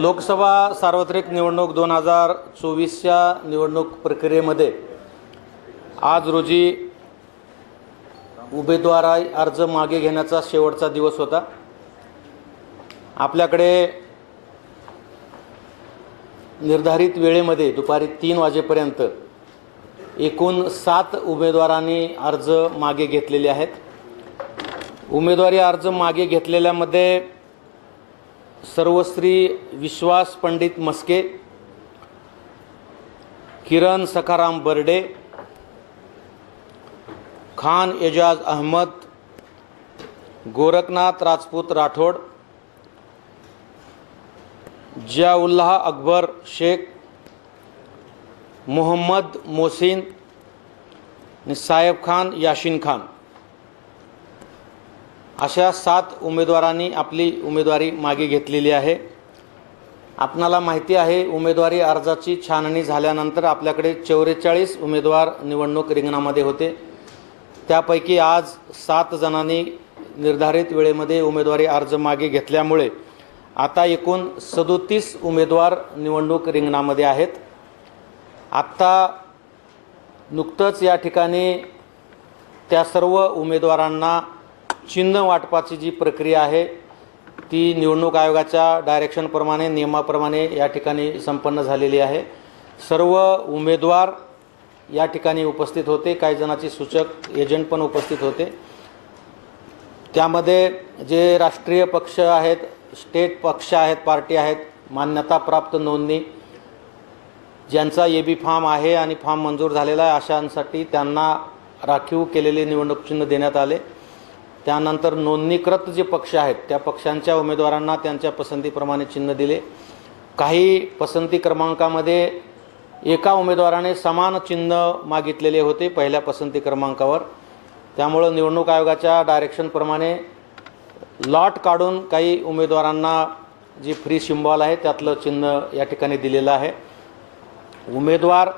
लोकसभा सार्वत्रिक निवडणूक दोन हजार चोवीसच्या निवडणूक प्रक्रियेमध्ये आज रोजी उमेदवारा अर्ज मागे घेण्याचा शेवटचा दिवस होता. आपल्याकडे निर्धारित वेळेमध्ये दुपारी तीन वाजेपर्यंत एकूण सात उमेदवारांनी अर्ज मागे घेतलेले आहेत. उमेदवारी अर्ज मागे घेतलेल्यामध्ये सर्वश्री विश्वास पंडित मस्के किरण सखाराम बर्डे खान एजाज अहमद गोरखनाथ राजपूत राठोड जियाउल्लाह अकबर शेख मोहम्मद मोसिन आणि साहेब खान याशिन खान. अशा सात उमेदवारांनी आपली उमेदवारी मागे घेतलेली आहे. आपणाला माहिती आहे उमेदवारी अर्जाची छाननी झाल्यानंतर आपल्याकडे चौवेचाळीस उमेदवार निवडणूक रिंगणामध्ये होते. त्यापैकी आज सात जणांनी निर्धारित वेळेमध्ये उमेदवारी अर्ज मागे घेतल्यामुळे आता एकूण सदोतीस उमेदवार निवडणूक रिंगणामध्ये आहेत. आत्ता नुकतंच या ठिकाणी त्या सर्व उमेदवारांना चिन्ह वाटपाची जी प्रक्रिया आहे ती निवडणूक आयोगाच्या डायरेक्शनप्रमाणे नियमाप्रमाणे या ठिकाणी संपन्न झालेली आहे. सर्व उमेदवार या ठिकाणी उपस्थित होते काही जणांचे सूचक एजंट पण उपस्थित होते. त्यामध्ये जे राष्ट्रीय पक्ष आहेत स्टेट पक्ष आहेत पार्टी आहेत मान्यताप्राप्त नोंदणी ज्यांचा ए बी फॉर्म आहे आणि फॉर्म मंजूर झालेला आहे अशांसाठी त्यांना राखीव केलेले निवडणूक चिन्ह देण्यात आले. त्यानंतर नोंदणीकृत जे पक्ष आहेत त्या पक्षांच्या उमेदवारांना त्यांच्या पसंतीप्रमाणे चिन्ह दिले. काही पसंती क्रमांकामध्ये एका उमेदवाराने समान चिन्ह मागितलेले होते पहिल्या पसंती क्रमांकावर. त्यामुळं निवडणूक आयोगाच्या डायरेक्शनप्रमाणे लॉट काढून काही उमेदवारांना जी फ्री सिम्बॉल आहे त्यातलं चिन्ह या ठिकाणी दिलेलं आहे. उमेदवार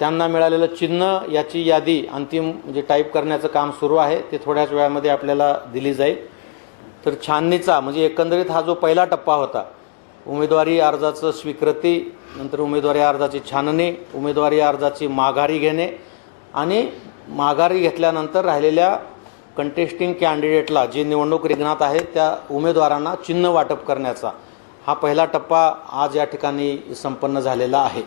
त्यांना मिळालेलं चिन्ह याची यादी अंतिम म्हणजे टाईप करण्याचं काम सुरू आहे. ते थोड्याच वेळामध्ये आपल्याला दिली जाईल. तर छाननीचा म्हणजे एकंदरीत हा जो पहिला टप्पा होता उमेदवारी अर्जाचं स्वीकृती नंतर उमेदवारी अर्जाची छाननी उमेदवारी अर्जाची माघारी घेणे आणि माघारी घेतल्यानंतर राहिलेल्या कंटेस्टिंग कॅन्डिडेटला जे निवडणूक रिंगणात आहे त्या उमेदवारांना चिन्ह वाटप करण्याचा हा पहिला टप्पा आज या ठिकाणी संपन्न झालेला आहे.